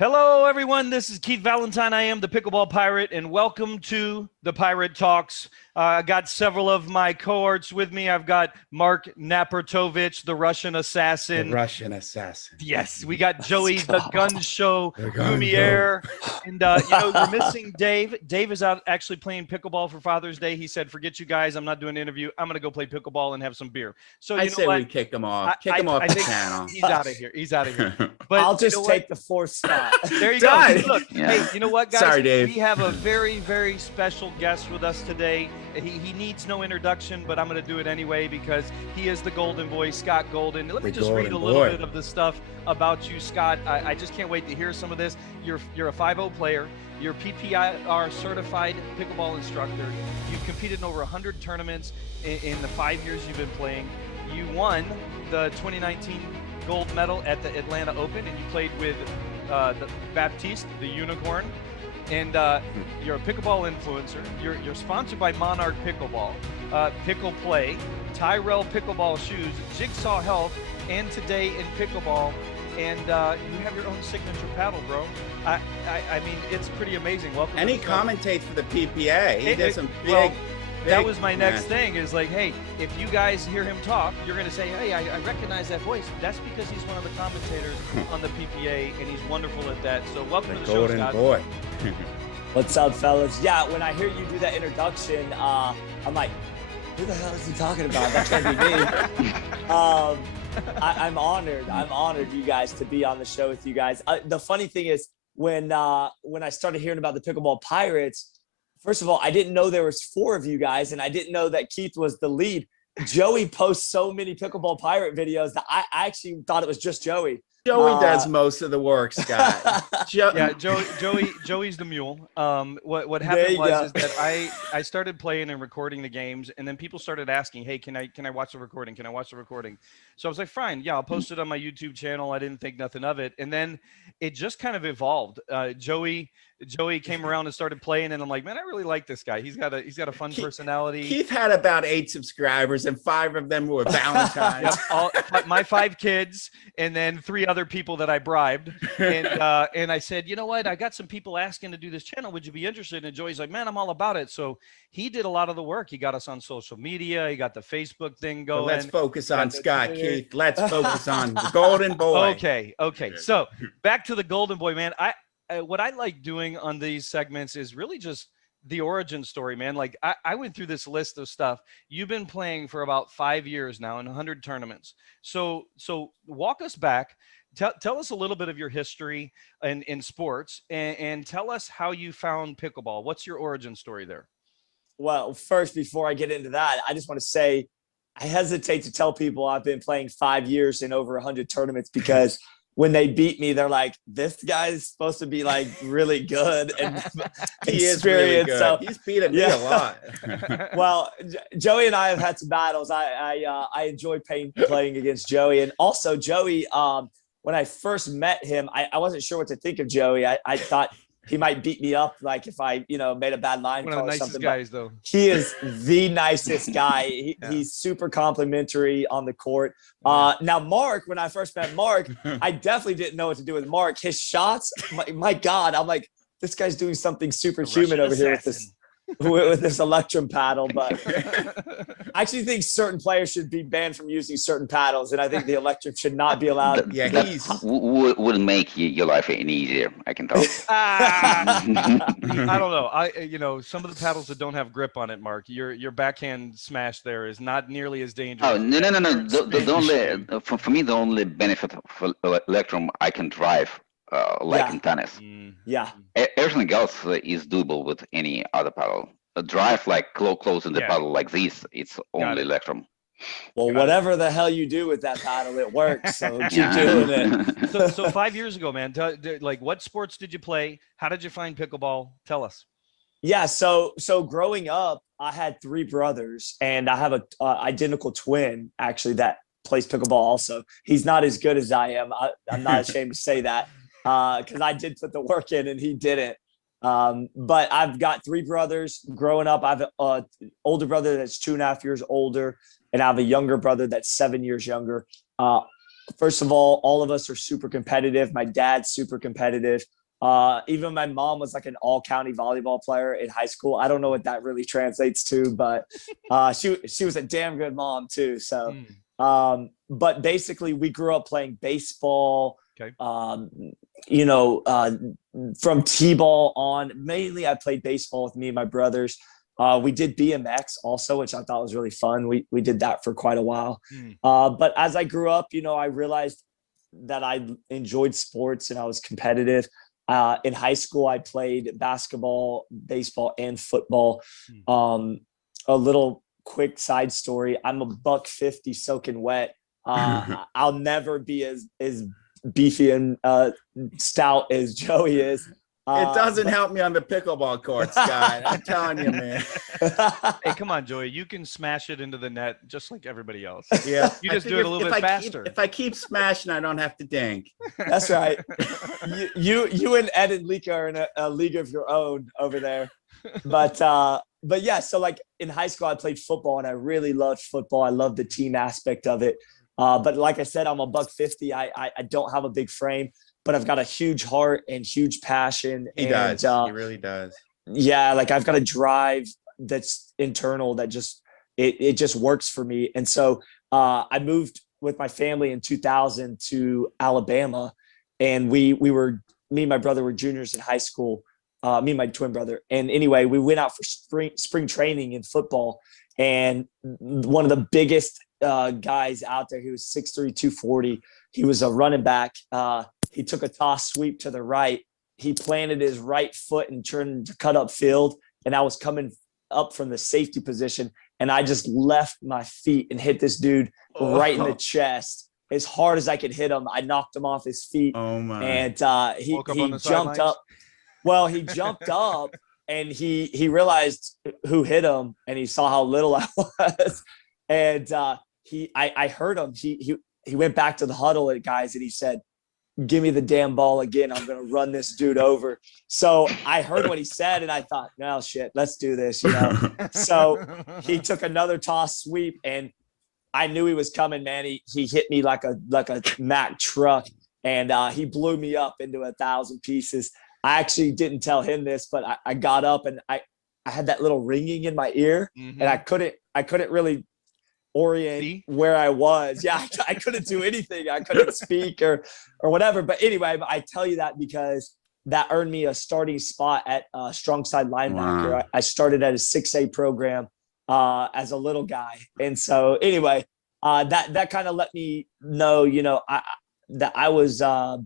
Hello, everyone. This is Keith Valentine. I am the Pickleball Pirate, and welcome to the Pirate Talks. I got several of my cohorts with me. I've got Mark Napertovich, the Russian assassin. The Russian assassin. Yes, we got Joey, the gun show Lumiere. And, we're missing Dave. Dave is out actually playing pickleball for Father's Day. He said, forget you guys. I'm not doing an interview. I'm going to go play pickleball and have some beer. So I say we kick him off. Kick him off the channel. He's out of here. He's out of here. But I'll just take the fourth spot. There you go. Look, hey, you know what, guys? Sorry, Dave. We have a very, very special guest with us today. He needs no introduction, but I'm going to do it anyway because he is the Golden Boy, Scott Golden. Let me just read a little bit of the stuff about you, Scott. I just can't wait to hear some of this. You're a 5-0 player. You're PPIR certified pickleball instructor. You've competed in over 100 tournaments in the 5 years you've been playing. You won the 2019 gold medal at the Atlanta Open, and you played with the Baptiste, the unicorn. And you're a pickleball influencer. You're sponsored by Monarch Pickleball, Pickle Play, Tyrell Pickleball Shoes, Jigsaw Health, and Today in Pickleball. And you have your own signature paddle, bro. I mean, it's pretty amazing. Welcome. And he commentates for the PPA. He does some big. That was my next thing is like, hey, if you guys hear him talk, you're going to say, hey, I recognize that voice. That's because he's one of the commentators on the PPA, and he's wonderful at that. So welcome to the show, Scott. Boy. What's up, fellas? Yeah, when I hear you do that introduction, I'm like, who the hell is he talking about? That can't be me. I'm honored. I'm honored, you guys, to be on the show with you guys. The funny thing is, when I started hearing about the Pickleball Pirates, first of all, I didn't know there was 4 of you guys, and I didn't know that Keith was the lead. Joey posts so many Pickleball Pirate videos that I actually thought it was just Joey. Joey does most of the work, Scott. Yeah, Joey's the mule. What happened is that I started playing and recording the games, and then people started asking, hey, can I watch the recording? Can I watch the recording? So I was like, fine, yeah, I'll post it on my YouTube channel. I didn't think nothing of it. And then it just kind of evolved. Joey came around and started playing, and I'm like, man, I really like this guy. He's got a fun personality. Keith had about 8 subscribers, and 5 of them were Valentine's. My 5 kids, and then 3 other people that I bribed. And I said, you know what? I got some people asking to do this channel. Would you be interested? And Joey's like, man, I'm all about it. So he did a lot of the work. He got us on social media. He got the Facebook thing going. Well, let's focus on Scott, Keith. Let's focus on the Golden Boy. Okay. So back to the Golden Boy, man. What I like doing on these segments is really just the origin story, man. Like I went through this list of stuff. You've been playing for about 5 years now in 100 tournaments. So walk us back. Tell us a little bit of your history in sports and tell us how you found pickleball. What's your origin story there? Well, first, before I get into that, I just want to say I hesitate to tell people I've been playing 5 years in over 100 tournaments because when they beat me, they're like, this guy's supposed to be like really good and he is really good. So he's beaten me a lot. Well, Joey and I have had some battles. I enjoy playing against Joey. And also Joey, when I first met him, I wasn't sure what to think of Joey. I thought he might beat me up, like if I, made a bad line call or something. One of the nicest guys, though. He is the nicest guy. He's super complimentary on the court. Now, Mark, when I first met Mark, I definitely didn't know what to do with Mark. His shots, my God, I'm like, this guy's doing something superhuman over here with this Electrum paddle. But I actually think certain players should be banned from using certain paddles, and I think the Electrum should not be allowed. That wouldn't make your life any easier, I can tell. I don't know. Some of the paddles that don't have grip on it, Mark, your backhand smash there is not nearly as dangerous. Oh, no. For me, the only benefit of Electrum I can drive in tennis. Yeah. Everything else is doable with any other paddle. A drive like close in the paddle like this, it's only Electrum. Well, whatever the hell you do with that paddle, it works. So keep doing it. So 5 years ago, man, what sports did you play? How did you find pickleball? Tell us. Yeah. So growing up, I had 3 brothers, and I have a identical twin actually that plays pickleball also. He's not as good as I am. I'm not ashamed to say that. Because I did put the work in and he didn't. But I've got 3 brothers. Growing up, I have an older brother that's 2.5 years older, and I have a younger brother that's 7 years younger. first of all of us are super competitive. My dad's super competitive. Even my mom was like an all-county volleyball player in high school. I don't know what that really translates to, but she was a damn good mom too. So, but basically, we grew up playing baseball. Okay. You know, from t-ball on. Mainly, I played baseball with me and my brothers. We did BMX also, which I thought was really fun. We did that for quite a while. But as I grew up, you know, I realized that I enjoyed sports and I was competitive. In high school, I played basketball, baseball, and football. A little quick side story. I'm a $150 soaking wet. I'll never be as beefy and stout as Joey is. It doesn't help me on the pickleball court, Scott. I'm telling you, man. Hey, come on, Joey. You can smash it into the net just like everybody else. Yeah. You just do it a little bit faster. If I keep smashing, I don't have to dink. That's right. You and Ed and Lika are in a league of your own over there. But yeah, so like in high school, I played football and I really loved football. I loved the team aspect of it. But like I said, I'm a $150. I don't have a big frame, but I've got a huge heart and huge passion. He does. He really does. Yeah, like I've got a drive that's internal that just it just works for me. And so I moved with my family in 2000 to Alabama, and me and my brother were juniors in high school. Me and my twin brother. And anyway, we went out for spring training in football, and one of the biggest guys out there, he was 6'3", 240. He was a running back. He took a toss sweep to the right. He planted his right foot and turned to cut up field. And I was coming up from the safety position, and I just left my feet and hit this dude right in the chest as hard as I could hit him. I knocked him off his feet. Oh my! And he jumped up. Well, he jumped up and he realized who hit him, and he saw how little I was. And I heard him. He went back to the huddle at guys, and he said, "Give me the damn ball again. I'm going to run this dude over." So I heard what he said, and I thought, no shit, let's do this, you know? So he took another toss sweep, and I knew he was coming, man. He hit me like a Mack truck, and he blew me up into 1,000 pieces. I actually didn't tell him this, but I got up, and I had that little ringing in my ear, and I couldn't really orient where I was. Yeah, I couldn't do anything. I couldn't speak or whatever. But anyway, I tell you that because that earned me a starting spot at strong side linebacker. Wow. I started at a 6A program as a little guy. And so anyway, that kind of let me know, you know, that I was a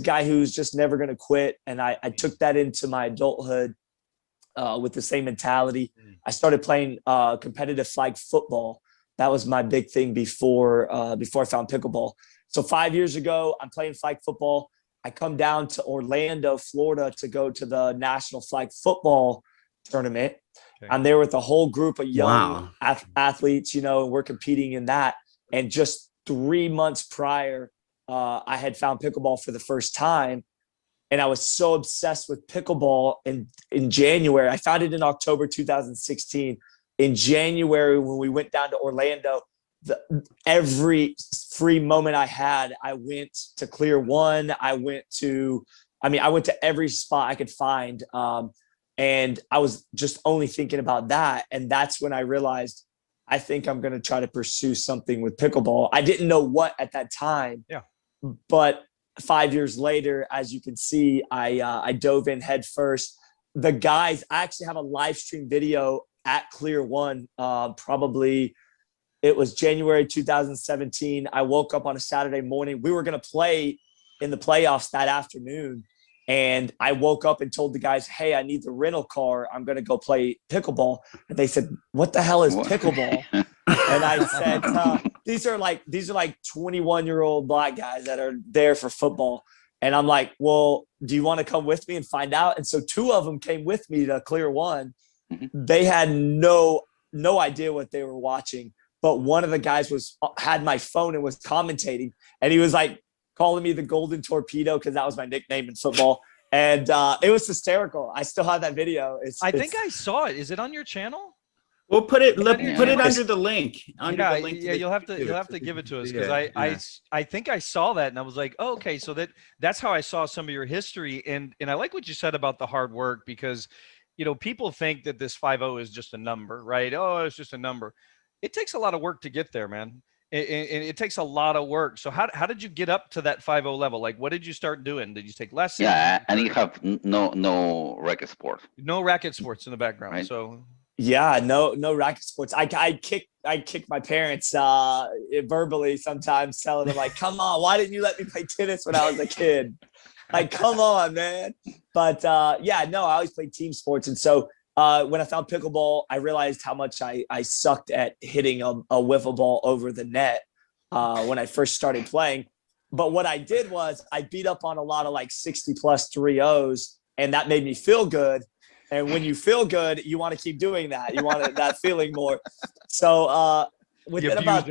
guy who's just never going to quit. And I took that into my adulthood with the same mentality. I started playing competitive flag football. That was my big thing before I found pickleball. So 5 years ago, I'm playing flag football. I come down to Orlando, Florida to go to the National Flag Football Tournament. Okay. I'm there with a whole group of young athletes, you know, and we're competing in that. And just 3 months prior, I had found pickleball for the first time. And I was so obsessed with pickleball in January. I found it in October 2016. In January, when we went down to Orlando, every free moment I had, I went to Clear One. I went to every spot I could find. And I was just only thinking about that. And that's when I realized, I think I'm going to try to pursue something with pickleball. I didn't know what at that time. Yeah. But 5 years later, as you can see, I dove in head first. The guys, I actually have a live stream video at Clear One. Probably it was January 2017. I woke up on a Saturday morning. We were going to play in the playoffs that afternoon. And I woke up and told the guys, "Hey, I need the rental car. I'm going to go play pickleball." And they said, "What the hell is pickleball?" And I said, these are like 21-year-old black guys that are there for football. And I'm like, "Well, do you want to come with me and find out?" And so 2 of them came with me to Clear One. They had no idea what they were watching. But one of the guys had my phone and was commentating. And he was like calling me the Golden Torpedo because that was my nickname in football. And it was hysterical. I still have that video. I think I saw it. Is it on your channel? We'll put it under the link. Yeah, you'll have to give it to us, because I think I saw that and I was like, oh, okay, so that's how I saw some of your history, and I like what you said about the hard work, because people think that this 5-0 is just a number, right? Oh, it's just a number. It takes a lot of work to get there, man. It takes a lot of work. So how did you get up to that 5-0 level? Like, what did you start doing? Did you take lessons? Yeah, and you have no racket sport. No racket sports in the background, right? So. Yeah, no racket sports. I kick my parents verbally sometimes, telling them like, "Come on, why didn't you let me play tennis when I was a kid? Like, come on, man." But I always played team sports, and so when I found pickleball, I realized how much I sucked at hitting a wiffle ball over the net when I first started playing. But what I did was I beat up on a lot of like 60+ 3-0s, and that made me feel good. And when you feel good, you want to keep doing that. You want that feeling more. So within about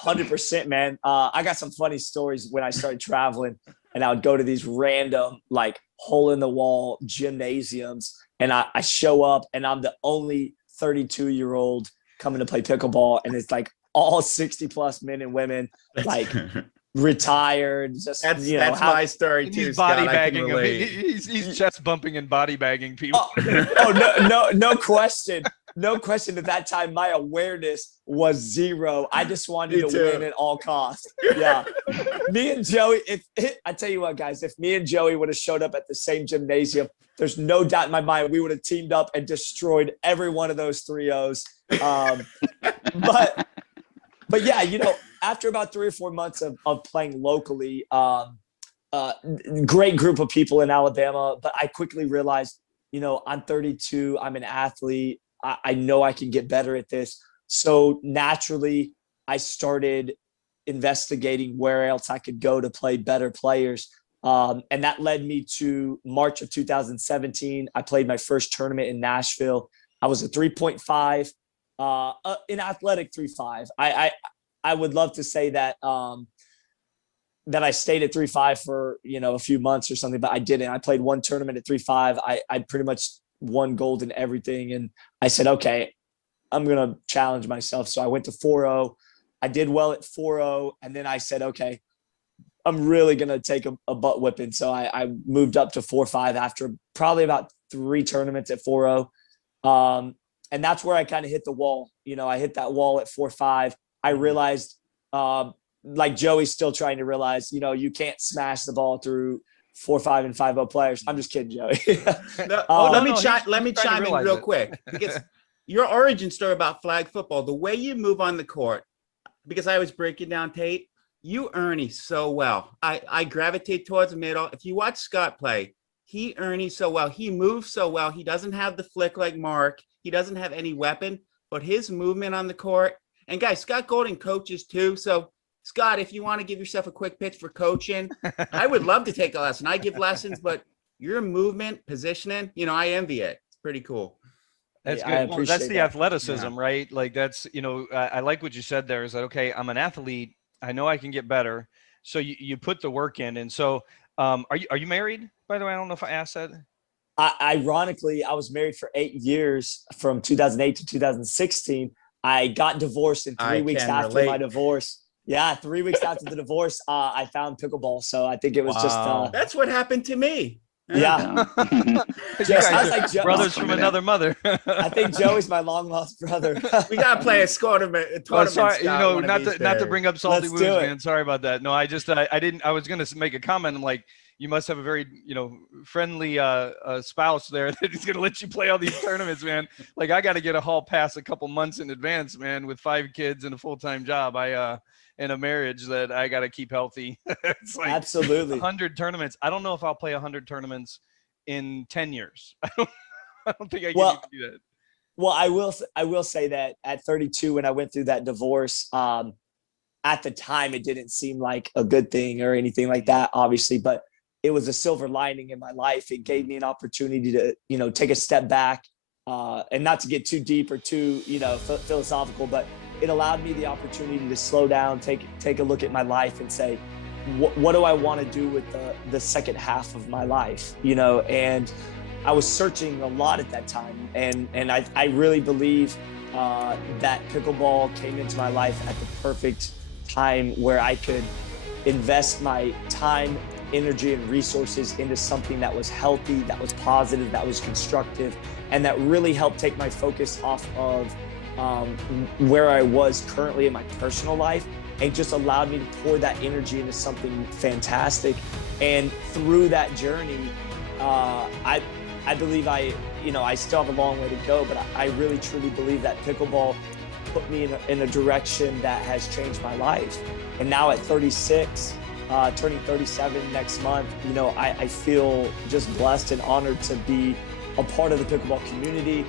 100%, man. I got some funny stories when I started traveling, and I would go to these random like hole in the wall gymnasiums, and I show up and I'm the only 32-year-old coming to play pickleball, and it's like all 60+ men and women, like retired. Just that's my story too. He's body bagging him. He's chest bumping and body bagging people. No question. No question. At that time, my awareness was zero. I just wanted to win at all costs. Yeah. Me and Joey, I tell you what, guys, if me and Joey would have showed up at the same gymnasium, there's no doubt in my mind we would have teamed up and destroyed every one of those 3-0s. But yeah, after about 3 or 4 months of playing locally, great group of people in Alabama, but I quickly realized, I'm 32, I'm an athlete. I know I can get better at this. So naturally, I started investigating where else I could go to play better players. And that led me to March of 2017. I played my first tournament in Nashville. I was a 3.5, an athletic 3.5. I would love to say that that I stayed at 3.5 for a few months or something, but I didn't. I played one tournament at 3.5. I pretty much won gold in everything, and I said, okay, I'm gonna challenge myself. So I went to 4.0. I did well at 4.0, and then I said, okay, I'm really gonna take a butt whipping. So I moved up to 4.5 after probably about 3 tournaments at 4.0. And that's where I kind of hit the wall. I hit that wall at 4.5. I realized, like Joey's still trying to realize, you can't smash the ball through 4.5 and 5.0 players. I'm just kidding, Joey. Let me chime in real quick, because your origin story about flag football, the way you move on the court, because I was breaking down tape, you Ernie so well. I gravitate towards the middle. If you watch Scott play, he Ernie so well. He moves so well. He doesn't have the flick like Mark. He doesn't have any weapon, but his movement on the court. And guys, Scott Golden coaches too. So Scott, if you want to give yourself a quick pitch for coaching, I would love to take a lesson. I give lessons, but your movement, positioning, I envy it. It's pretty cool. That's good. Well, that's the athleticism, right? Like that's, I like what you said there is that, okay, I'm an athlete. I know I can get better. So you put the work in. And so are you married, by the way? I don't know if I asked that. Ironically, I was married for 8 years from 2008 to 2016. I got divorced, and 3 weeks after my divorce. Yeah, 3 weeks after the divorce, I found pickleball. So I think it was just. That's what happened to me. Yeah. Brothers from another mother. I think Joey's my long lost brother. We gotta play a tournament. Sorry, not to bring up salty wounds, man. Sorry about that. No, I didn't. I was gonna make a comment. I'm like, you must have a very, friendly spouse there that is gonna let you play all these tournaments, man. Like I got to get a hall pass a couple months in advance, man. With 5 kids and a full-time job, in a marriage that I got to keep healthy. It's like absolutely 100 tournaments. I don't know if I'll play 100 tournaments in 10 years. I don't think I can even do that. Well, I will say that at 32, when I went through that divorce, at the time, it didn't seem like a good thing or anything like that, obviously, but it was a silver lining in my life. It gave me an opportunity to, take a step back, and not to get too deep or too, philosophical, but it allowed me the opportunity to slow down, take a look at my life and say, what do I want to do with the second half of my life? And I was searching a lot at that time. And I really believe that pickleball came into my life at the perfect time where I could invest my time, energy, and resources into something that was healthy, that was positive, that was constructive, and that really helped take my focus off of where I was currently in my personal life, and just allowed me to pour that energy into something fantastic. And through that journey, I believe I still have a long way to go, but I really truly believe that pickleball put me in a direction that has changed my life. And now at 36, turning 37 next month, I feel just blessed and honored to be a part of the pickleball community,